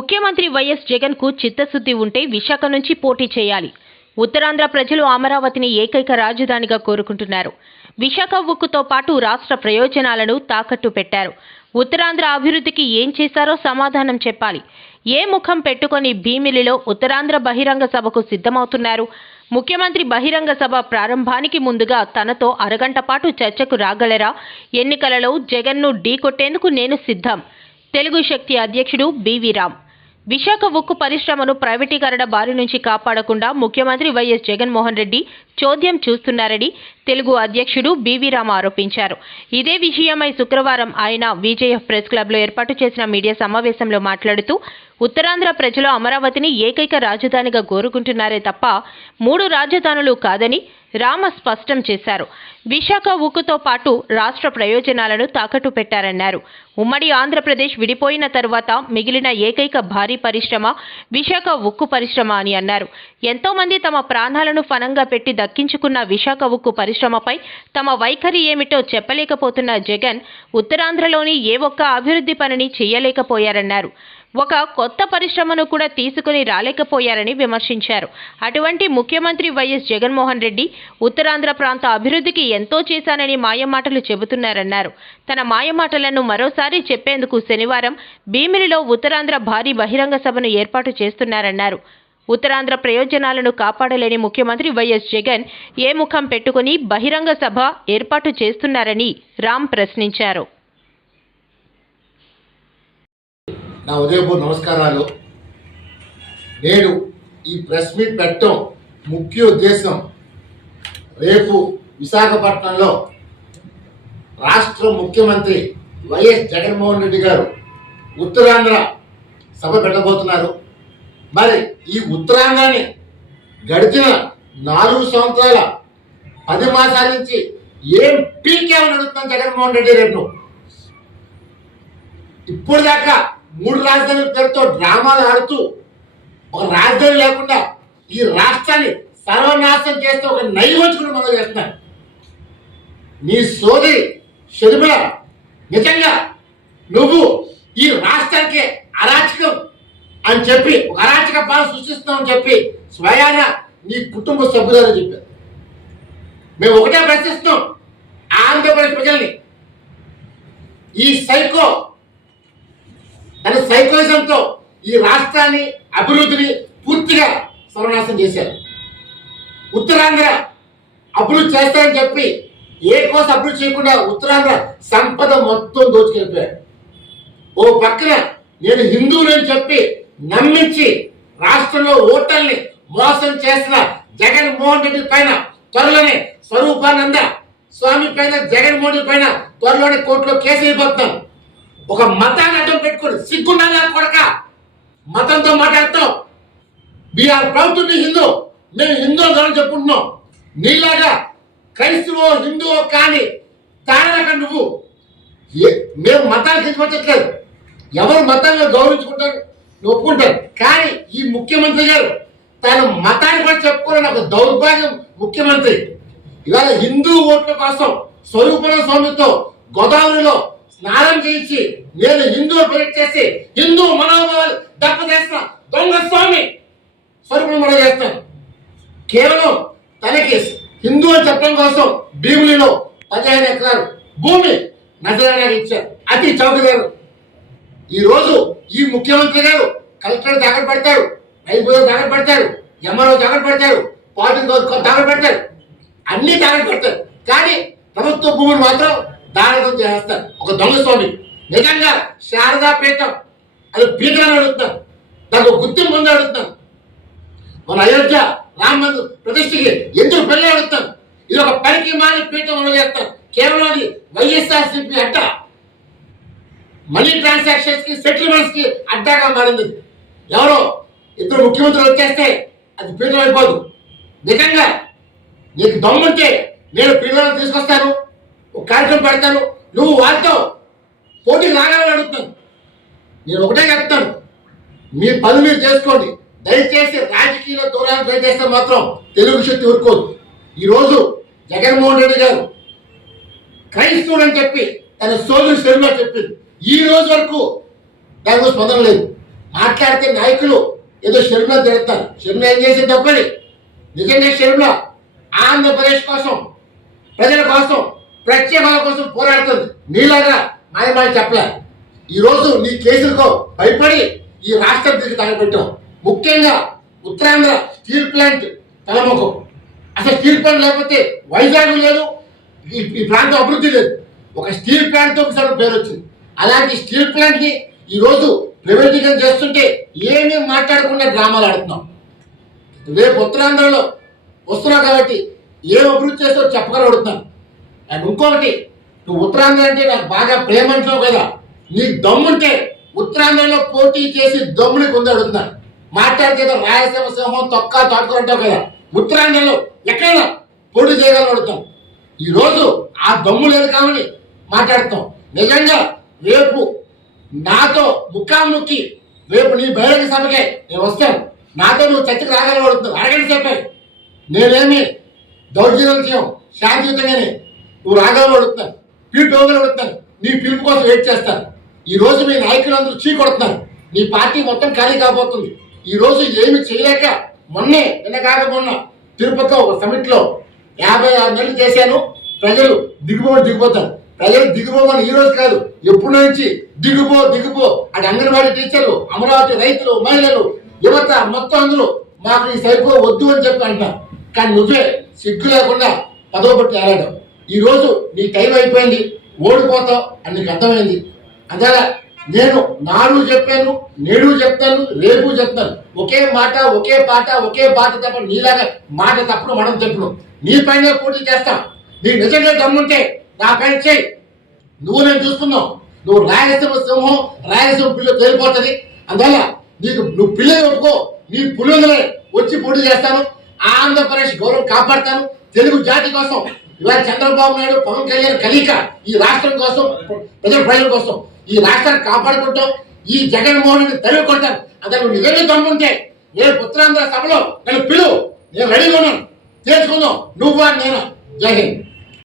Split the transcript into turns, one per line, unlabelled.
ముఖ్యమంత్రి వైఎస్ జగన్కు చిత్తశుద్ధి ఉంటే విశాఖ నుంచి పోటీ చేయాలి. ఉత్తరాంధ్ర ప్రజలు అమరావతిని ఏకైక రాజధానిగా కోరుకుంటున్నారు. విశాఖ ఉక్కుతో పాటు రాష్ట్ర ప్రయోజనాలను తాకట్టు పెట్టారు. ఉత్తరాంధ్ర అభివృద్ధికి ఏం చేశారో సమాధానం చెప్పాలి. ఏ ముఖం పెట్టుకొని భీమిలిలో ఉత్తరాంధ్ర బహిరంగ సభకు సిద్ధమవుతున్నారు? ముఖ్యమంత్రి బహిరంగ సభ ప్రారంభానికి ముందుగా తనతో అరగంట పాటు చర్చకు రాగలరా? ఎన్నికలలో జగన్ను ఢీకొట్టేందుకు నేను సిద్ధం. తెలుగు శక్తి అధ్యక్షుడు బివి రామ్. విశాఖ ఉక్కు పరిశ్రమను ప్రైవేటీకరణ బారి నుంచి కాపాడకుండా ముఖ్యమంత్రి వైఎస్ జగన్మోహన్ రెడ్డి చోద్యం చూస్తున్నారని తెలుగు అధ్యక్షుడు బివి రామ ఆరోపించారు. ఇదే విషయమై శుక్రవారం ఆయన విజేఎఫ్ ప్రెస్ క్లబ్లో ఏర్పాటు చేసిన మీడియా సమావేశంలో మాట్లాడుతూ ఉత్తరాంధ్ర ప్రజలు అమరావతిని ఏకైక రాజధానిగా కోరుకుంటున్నారే తప్ప మూడు రాజధానులు కాదని రామ స్పష్టం చేశారు. విశాఖ ఉక్కుతో పాటు రాష్ట్ర ప్రయోజనాలను తాకట్టు పెట్టారన్నారు. ఉమ్మడి ఆంధ్రప్రదేశ్ విడిపోయిన తరువాత మిగిలిన ఏకైక భారీ పరిశ్రమ విశాఖ ఉక్కు పరిశ్రమ అని అన్నారు. ఎంతోమంది తమ ప్రాణాలను ఫనంగా పెట్టి దక్కించుకున్న విశాఖ ఉక్కు పరిశ్రమపై తమ వైఖరి ఏమిటో చెప్పలేకపోతున్న జగన్ ఉత్తరాంధ్రలోని ఏ ఒక్క అభివృద్ధి పనిని చేయలేకపోయారన్నారు. ఒక కొత్త పరిశ్రమను కూడా తీసుకుని రాలేకపోయారని విమర్శించారు. అటువంటి ముఖ్యమంత్రి వైఎస్ జగన్మోహన్ రెడ్డి ఉత్తరాంధ్ర ప్రాంత అభివృద్ధికి ఎంతో చేశానని మాయమాటలు చెబుతున్నారన్నారు. తన మాయమాటలను మరోసారి చెప్పేందుకు శనివారం భీమిలిలో ఉత్తరాంధ్ర భారీ బహిరంగ సభను ఏర్పాటు చేస్తున్నారన్నారు. ఉత్తరాంధ్ర ప్రయోజనాలను కాపాడలేని ముఖ్యమంత్రి వైఎస్ జగన్ ఏ ముఖం పెట్టుకుని బహిరంగ సభ ఏర్పాటు చేస్తున్నారని రామ్ ప్రశ్నించారు.
నా ఉదయపూర్ నమస్కారాలు. నేను ఈ ప్రెస్ మీట్ పెట్టడం ముఖ్య ఉద్దేశం రేపు విశాఖపట్నంలో రాష్ట్ర ముఖ్యమంత్రి వైఎస్ జగన్మోహన్ రెడ్డి గారు ఉత్తరాంధ్ర సభ పెట్టబోతున్నారు. మరి ఈ ఉత్తరాంగాన్ని గడిచిన నాలుగు సంవత్సరాల పది మాసాల నుంచి ఏం పీకేమని అడుగుతున్నాం జగన్మోహన్ రెడ్డి రేపు? ఇప్పుడు దాకా మూడు రాజధానుల పేరుతో డ్రామాలు ఆడుతూ ఒక రాజధాని లేకుండా ఈ రాష్ట్రాన్ని సర్వనాశనం చేస్తే ఒక నైవంచుకుని మొదలు చేస్తున్నారు. నీ సోదరి షర్మిల నిజంగా నువ్వు ఈ రాష్ట్రానికి అరాచకం అని చెప్పి ఒక అరాచక పాలన సృష్టిస్తామని చెప్పి స్వయాన నీ కుటుంబ సభ్యులని చెప్పారు. మేము ఒకటే ప్రశ్నిస్తున్నాం ఆంధ్రప్రదేశ్ ప్రజల్ని. ఈ సైకో తన సైకోయిజంతో ఈ రాష్ట్రాన్ని అభివృద్ధిని పూర్తిగా సర్వనాశనం చేశారు. ఉత్తరాంధ్ర అభివృద్ధి చేస్తారని చెప్పి ఏ కోసం అభివృద్ధి చేయకుండా ఉత్తరాంధ్ర సంపద మొత్తం దోచుకెళ్ళిపోయారు ఓ పక్కన నేను హిందువులని చెప్పి నమ్మించి రాష్ట్రంలో ఓటర్ని మోసం చేసిన జగన్మోహన్ రెడ్డి పైన త్వరలోనే స్వరూపానంద స్వామి పైన జగన్మోహన్ రెడ్డి పైన త్వరలోనే కోర్టులో కేసు అయిపోతున్నాం ఒక మతాన్ని అడ్డం పెట్టుకుని సిగ్గున్నా కొడక మతంతో మాట్లాడతాం బీఆర్ ప్రభుత్వం హిందూ మేము హిందూ అని చెప్పుకుంటున్నాం. నీలాగా క్రైస్తవో హిందువో కానీ తాడక నువ్వు ఏ- మేము మతానికి ఇచ్చిపెట్టట్లేదు ఎవరు మతంగా గౌరవించుకుంటారు? ఒప్పుకుంటారు కానీ ఈ ముఖ్యమంత్రి గారు తన మతాన్ని కూడా చెప్పుకోవాలని ఒక దౌర్భాగ్యం ముఖ్యమంత్రి. ఇవాళ హిందూ ఓట్ల కోసం స్వరూపణ స్వామితో గోదావరిలో స్నానం చేయించి నేను హిందూ ప్రొజెక్ట్ చేసి హిందూ మనోభావాలు దెబ్బతీస్తున్న దొంగ స్వామి స్వరూపణ మనం చేస్తాను. కేవలం తనకి హిందూ అని చెప్పడం కోసం భీములిలో పదిహేను ఎకరాలు భూమి నజరానికి ఇచ్చారు. అతి చౌకదారు రోజు ఈ ముఖ్యమంత్రి గారు కలెక్టర్ దాఖలు పెడతారు రైతు దాఖలు పెడతారు ఎంఆర్ఓ దాఖలు పెడతారు పార్టీ దాఖలు పెడతారు అన్ని దాఖలు పెడతారు. కానీ ప్రభుత్వ భూములు మాత్రం దాఖలు చేస్తారు ఒక దొంగస్వామి నిజంగా శారదా పీఠం అది పీఠాన్ని అడుగుతున్నారు. దానికి గుర్తింపు ఉంది అడుగుతాం మన అయోధ్య రామ మందిర్ ప్రతిష్టకి ఎందుకు పెళ్ళి అడుగుతాను ఇది ఒక పనికి మాని పీఠం అమలు చేస్తాం కేవలం అది వైఎస్ఆర్సీపీ అట్ట. మనీ ట్రాన్సాక్షన్స్కి సెటిల్మెంట్స్కి అడ్డాగా మారింది. ఎవరో? ఇద్దరు ముఖ్యమంత్రులు వచ్చేస్తే అది పీడనం అయిపోదు. నిజంగా నీకు దమ్ముంటే నేను పిల్లలను తీసుకొస్తాను ఒక కార్యక్రమం పెడతాను నువ్వు వాళ్ళతో పోటీకి రాగాలని అడుగుతాను. నేను ఒకటే చెప్తాను మీ పని మీరు చేసుకోండి. దయచేసి రాజకీయంలో దూరాలు ట్రై చేస్తే మాత్రం తెలుగు శక్తి ఊరుకోదు. ఈరోజు జగన్మోహన్ రెడ్డి గారు క్రైస్తవుడు అని చెప్పి తన సోదరు శర్మ చెప్పింది. ఈ రోజు వరకు దాని స్పందన లేదు. మాట్లాడితే నాయకులు ఏదో షర్మిల తిడతారు. షర్మిల ఏం చేసే తప్పని నిజంగా షర్మిల ఆంధ్రప్రదేశ్ కోసం ప్రజల కోసం ప్రత్యేకాల కోసం పోరాడుతుంది. నీలాగా మాయమాయ చెప్పలే. ఈరోజు నీ కేసులతో భయపడి ఈ రాష్ట్రం తిరిగి తగలబెట్టాం ముఖ్యంగా ఉత్తరాంధ్ర స్టీల్ ప్లాంట్ తలముఖం. అసలు స్టీల్ ప్లాంట్ లేకపోతే వైజాగ్ లేదు ఈ ఈ ప్రాంతం అభివృద్ధి లేదు. ఒక స్టీల్ ప్లాంట్తో ఒకసారి పేరు వచ్చింది. అలాంటి స్టీల్ ప్లాంట్ని ఈ రోజు ప్రైవేటీకరణ చేస్తుంటే ఏమీ మాట్లాడకుండా డ్రామాలు ఆడుతున్నాం. రేపు ఉత్తరాంధ్రలో వస్తున్నావు కాబట్టి ఏం అభివృద్ధి చేస్తో చెప్పగలుగుతున్నాను అండ్ ఇంకొకటి నువ్వు ఉత్తరాంధ్ర అంటే నాకు బాగా ప్రేమ అంటున్నావు కదా. నీకు దమ్ముంటే ఉత్తరాంధ్రలో పోటీ చేసి దమ్ముని కొందడుతున్నాను మాట్లాడితే రాయలసీమ సింహం తొక్క తోటకుంటావు కదా. ఉత్తరాంధ్రలో ఎక్కడైనా పోటీ చేయగలను అడుగుతాం ఆ దమ్ము లేదు కాబట్టి మాట్లాడుతాం నిజంగా రేపు నాతో ముఖాముఖి రేపు నీ బహిరంగ సభకే నేను వస్తాను. నాతో నువ్వు చర్చకు రాగలబడుతున్నావు అడగండి చెప్పాయి నేనేమి దౌర్జన్యం చేయం శాంతియుతంగానే నువ్వు రాగలబడుతున్నాను పిలుపు ఇవ్వగలుగుతున్నాను నీ పిలుపు కోసం వెయిట్ చేస్తాను. ఈ రోజు మీ నాయకులందరూ చీ నీ పార్టీ మొత్తం ఖాళీ కాబోతుంది. ఈ రోజు ఏమి చేయలేక మొన్నే నిన్న కాక మొన్న తిరుపతిలో ఒక సమిట్లో యాభై ఆరు నెలలు చేశాను. ప్రజలు దిగుబడి దిగిపోతారు. ప్రజలు దిగుబోమని ఈ రోజు కాదు ఎప్పటి నుంచి దిగుబో దిగుబో అని అంగన్వాడీ టీచర్లు అమరావతి రైతులు మహిళలు యువత మొత్తం అందరూ మాకు ఈ సైకో వద్దు అని చెప్పి అంటారు కానీ నువ్వే సిగ్గు లేకుండా పదవ పట్టి ఏలాడావు ఈరోజు నీ టైం అయిపోయింది ఓడిపోతావు అని నీకు అర్థమైంది. అందువల్ల నేను నాడు చెప్పాను నేడు చెప్తాను రేపు చెప్తాను. ఒకే మాట ఒకే పాట ఒకే బాట తప్ప నీలాగా మాట తప్పుడు మనం తప్పుడు. నీ పైన పోటీ చేస్తాం. నీ నిజంగా దమ్ముంటే నా పేరు చేయి. నువ్వు నేను చూస్తున్నావు నువ్వు రాయలసీమ సింహం రాయలసీమ పిల్ల తేలిపోతుంది. అందువల్ల నీకు నువ్వు పిల్ల ఒప్పుకో నీ పులివెందులే వచ్చి పోటీ చేస్తాను. ఆంధ్రప్రదేశ్ గౌరవం కాపాడతాను. తెలుగు జాతి కోసం ఇవాళ చంద్రబాబు నాయుడు పవన్ కళ్యాణ్ కలిక ఈ రాష్ట్రం కోసం ప్రజల ప్రజల కోసం ఈ రాష్ట్రాన్ని కాపాడుకుంటాం ఈ జగన్మోహన్ రెడ్డి తరిగి కొడతాను అతను నువ్వు నిజంగా దమ్ముంటే నేను ఉత్తరాంధ్ర సభలో నన్ను పిలువు. నేను రెడీగా ఉన్నాను. చేసుకుందాం నువ్వా నేను? జై హింద్.